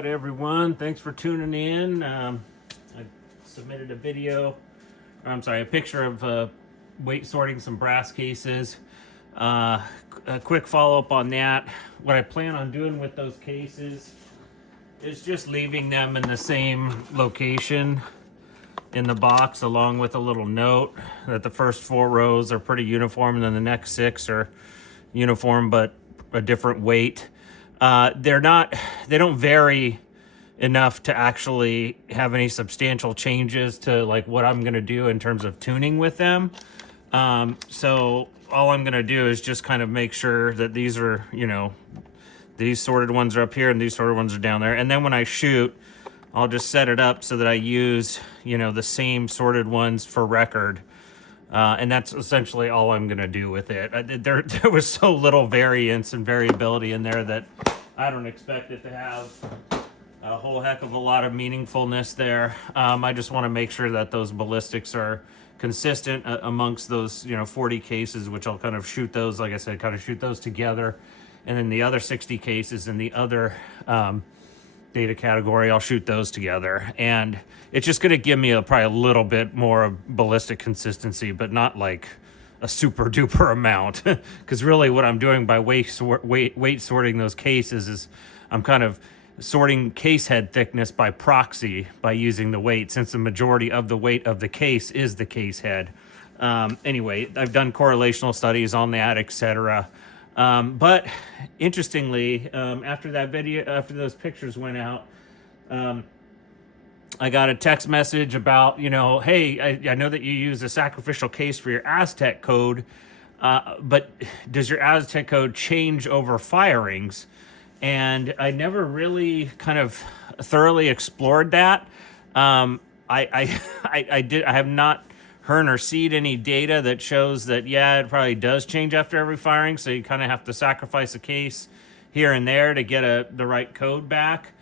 right, everyone. Thanks for tuning in. I submitted a video, I'm sorry, a picture of weight sorting some brass cases. A quick follow-up on that. What I plan on doing with those cases is just leaving them in the same location in the box, along with a little note that the first 4 rows are pretty uniform and then the next 6 are uniform but a different weight. They don't vary enough to actually have any substantial changes to like what I'm going to do in terms of tuning with them. So all I'm going to do is just kind of make sure that these are, these sorted ones are up here and these sorted ones are down there. And then when I shoot, I'll just set it up so that I use, the same sorted ones for record. And that's essentially all I'm going to do with it. There was so little variance and variability in there that I don't expect it to have a whole heck of a lot of meaningfulness there. I just want to make sure that those ballistics are consistent amongst those, 40 cases, which I'll kind of shoot those, like I said, kind of shoot those together. And then the other 60 cases in the other data category, I'll shoot those together. And it's just going to give me probably a little bit more of ballistic consistency, but not like a super duper amount. Because really what I'm doing by weight sorting those cases is I'm kind of sorting case head thickness by proxy by using the weight, since the majority of the weight of the case is the case head. Anyway, I've done correlational studies on that, etc. But interestingly, after that video, after those pictures went out, I got a text message about, hey, I know that you use a sacrificial case for your AZTEC code, but does your AZTEC code change over firings? And I never really kind of thoroughly explored that. I have not heard or seen any data that shows that, it probably does change after every firing. So you kind of have to sacrifice a case here and there to get the right code back.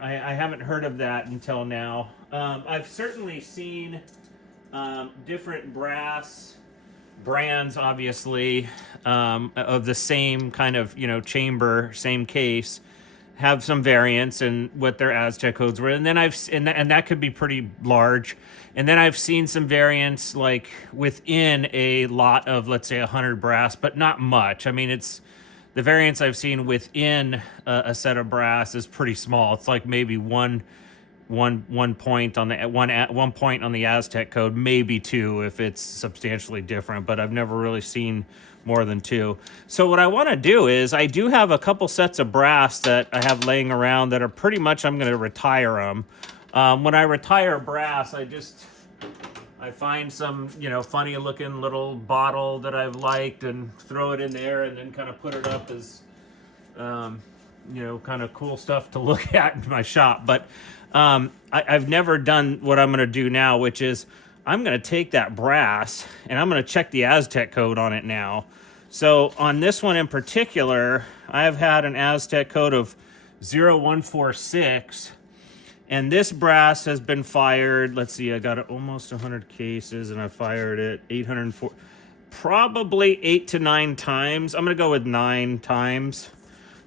I haven't heard of that until now. I've certainly seen different brass brands, obviously, of the same kind of, chamber, same case, have some variance in what their AZTEC codes were. And then and that could be pretty large. And then I've seen some variance like within a lot of, let's say, 100 brass, but not much. I mean, the variance I've seen within a set of brass is pretty small. It's like maybe one point on the one point on the AZTEC code, maybe 2 if it's substantially different, but I've never really seen more than 2. So what I want to do is I do have a couple sets of brass that I have laying around that are pretty much, I'm going to retire them. When I retire brass, I find some, funny looking little bottle that I've liked and throw it in there and then kind of put it up as, kind of cool stuff to look at in my shop. But I've never done what I'm going to do now, which is I'm going to take that brass and I'm going to check the AZTEC code on it now. So on this one in particular, I've had an AZTEC code of 0146. And this brass has been fired. Let's see, I got almost 100 cases and I fired it 804, probably 8 to 9 times. I'm going to go with 9 times.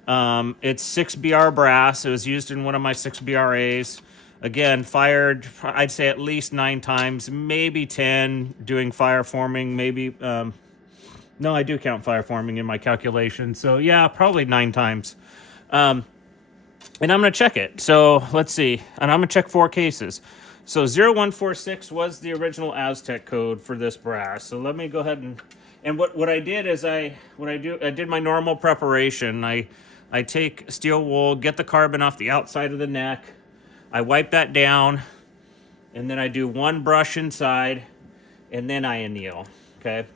It's 6BR brass. It was used in one of my 6BRAs. Again, fired, I'd say at least 9 times, maybe 10 doing fire forming, maybe, no, I do count fire forming in my calculation. So yeah, probably 9 times. And I'm going to check it. So let's see. And I'm going to check 4 cases. So 0146 was the original AZTEC code for this brass. So let me go ahead and what I did is I did my normal preparation. I take steel wool, get the carbon off the outside of the neck. I wipe that down, and then I do 1 brush inside, and then I anneal. Okay.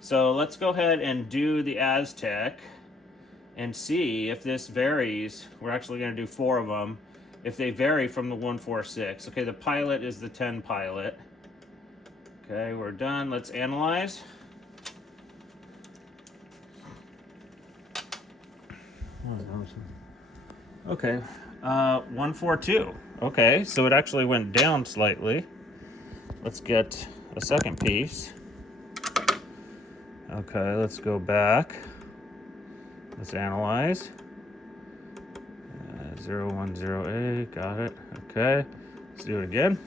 So let's go ahead and do the AZTEC and see if this varies. We're actually going to do 4 of them. If they vary from the 146. Okay, the pilot is the 10 pilot. Okay, we're done. Let's analyze. Okay, 142. Okay, so it actually went down slightly. Let's get a second piece. Okay, let's go back. Let's analyze. 010A, got it. Okay, let's do it again.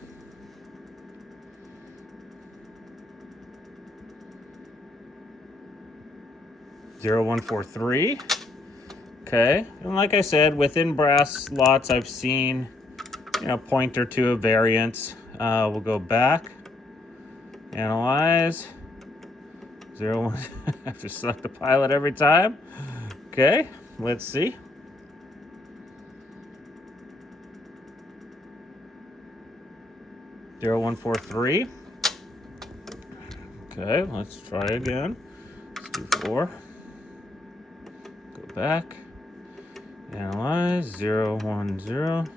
0143. Okay, and like I said, within brass lots, I've seen, point or two of variance. We'll go back, analyze, 01. I have to select the pilot every time. Okay, let's see. Zero 143. Okay, let's try again. Let's do 4. Go back. Analyze 010.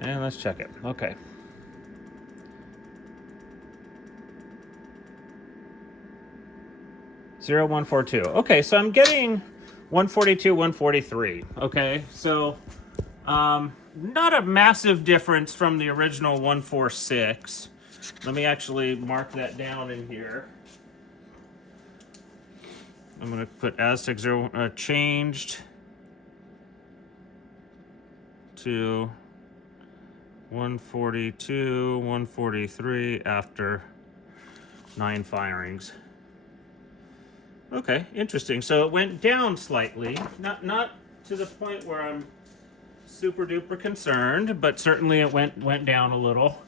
And let's check it. Okay. Zero 142. Okay, so I'm getting 142, 143. Okay, so not a massive difference from the original 146. Let me actually mark that down in here. I'm going to put AZTEC 0 changed to 142, 143 after 9 firings. Okay, interesting. So it went down slightly, not to the point where I'm super duper concerned, but certainly it went down a little.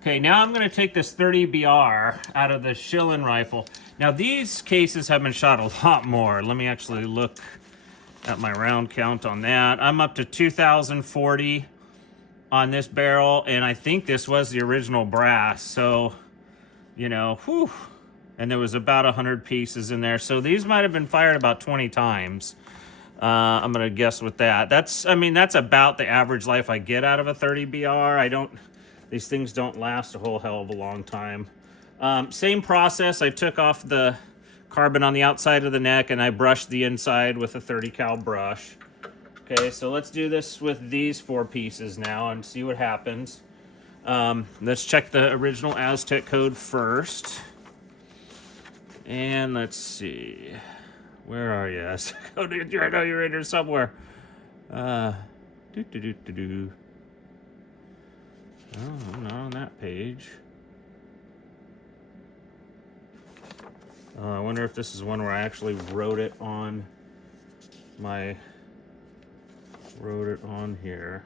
Okay, now I'm going to take this 30 BR out of the Schillen rifle. Now these cases have been shot a lot more. Let me actually look at my round count on that. I'm up to 2,040 on this barrel, and I think this was the original brass. So, whew. And there was about 100 pieces in there. So these might have been fired about 20 times. I'm going to guess with that. That's about the average life I get out of a 30 BR. These things don't last a whole hell of a long time. Same process. I took off the carbon on the outside of the neck and I brushed the inside with a 30 cal brush. Okay, so let's do this with these 4 pieces now and see what happens. Let's check the original AZTEC code first. And let's see. Where are you? I know you're in here somewhere. Oh, I'm not on that page. I wonder if this is one where I actually wrote it on here.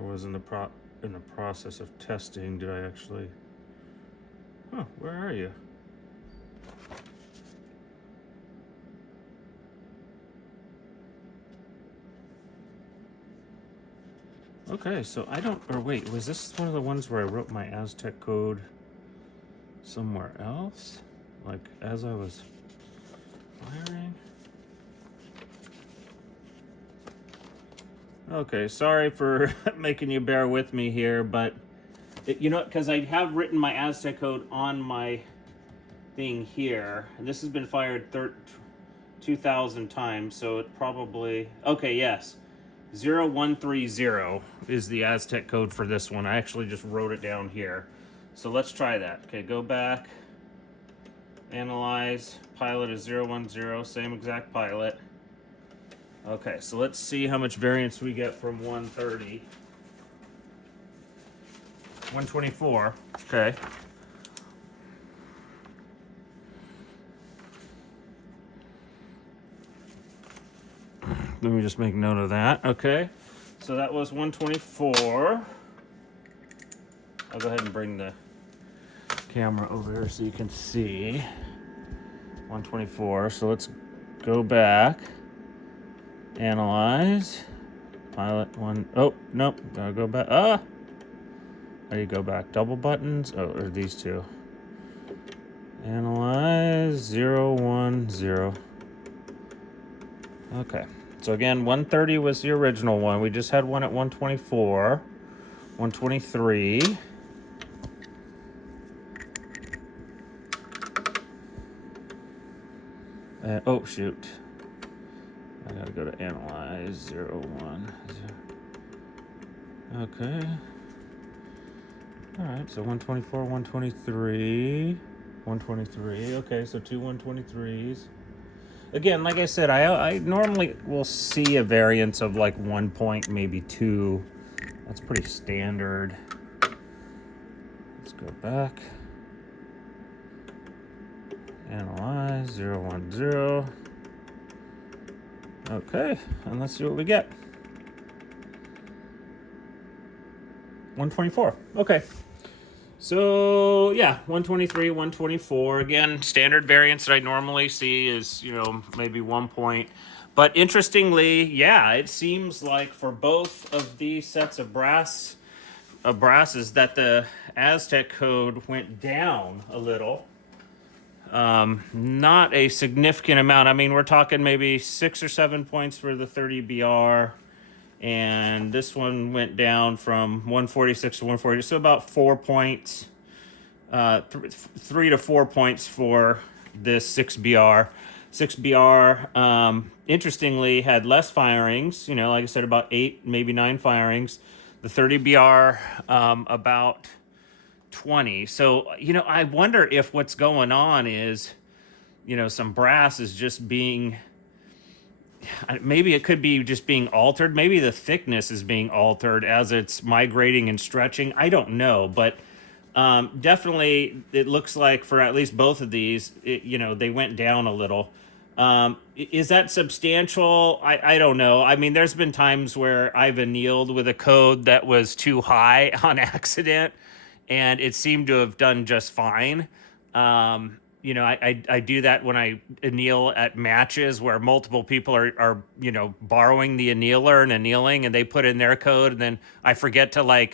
Or was in the process of testing, did I actually... Huh, where are you? Okay, so wait, was this one of the ones where I wrote my AZTEC code somewhere else? Like, as I was firing? Okay, sorry for making you bear with me here, but because I have written my AZTEC code on my thing here, and this has been fired 2,000 times, so it probably... Okay, yes. 0130 is the AZTEC code for this one. I actually just wrote it down here. So let's try that. Okay, go back. Analyze. Pilot is 010, same exact pilot. Okay, so let's see how much variance we get from 130. 124, okay. Let me just make note of that. Okay, so that was 124. I'll go ahead and bring the camera over here so you can see. 124, so let's go back. Analyze. Pilot 1. Oh, nope. Gotta go back. How do you go back? Double buttons? Oh, or these two. Analyze 010. Okay. So again, 130 was the original one. We just had one at 124. 123. Oh, shoot. I gotta go to analyze 01. Okay. All right, so 124, 123. 123. Okay, so two 123s. Again, like I said, I normally will see a variance of like 1 point, maybe 2. That's pretty standard. Let's go back. Analyze 010. Okay, and let's see what we get. 124. Okay. So yeah, 123, 124. Again, standard variance that I normally see is, maybe 1 point. But interestingly, yeah, it seems like for both of these sets of brasses that the AZTEC code went down a little. Not a significant amount. I mean, we're talking maybe 6 or 7 points for the 30BR. And this one went down from 146 to 140, so about 4 points, 3 to 4 points for this 6BR. 6BR, interestingly, had less firings, like I said, about 8, maybe 9 firings. The 30BR, about 20. So, I wonder if what's going on is, some brass is just being... Maybe it could be just being altered. Maybe the thickness is being altered as it's migrating and stretching. I don't know, but definitely it looks like for at least both of these, they went down a little. Is that substantial? I don't know. I mean, there's been times where I've annealed with a code that was too high on accident, and it seemed to have done just fine. I do that when I anneal at matches where multiple people are borrowing the annealer and annealing, and they put in their code, and then I forget to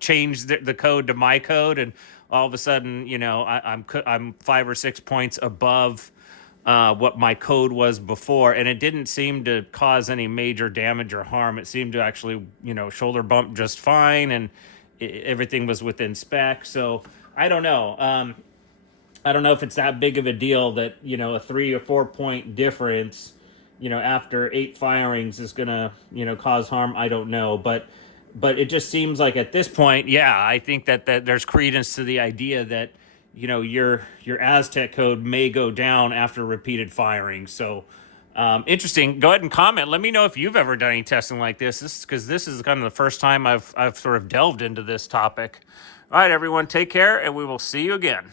change the code to my code, and all of a sudden, I'm 5 or 6 points above what my code was before, and it didn't seem to cause any major damage or harm. It seemed to actually, shoulder bump just fine, and everything was within spec. So I don't know. I don't know if it's that big of a deal that, a 3 or 4 point difference, after 8 firings is going to, cause harm. I don't know. But it just seems like at this point, yeah, I think that there's credence to the idea that, your AZTEC code may go down after repeated firing. So interesting. Go ahead and comment. Let me know if you've ever done any testing like this. Because this is kind of the first time I've sort of delved into this topic. All right, everyone, take care, and we will see you again.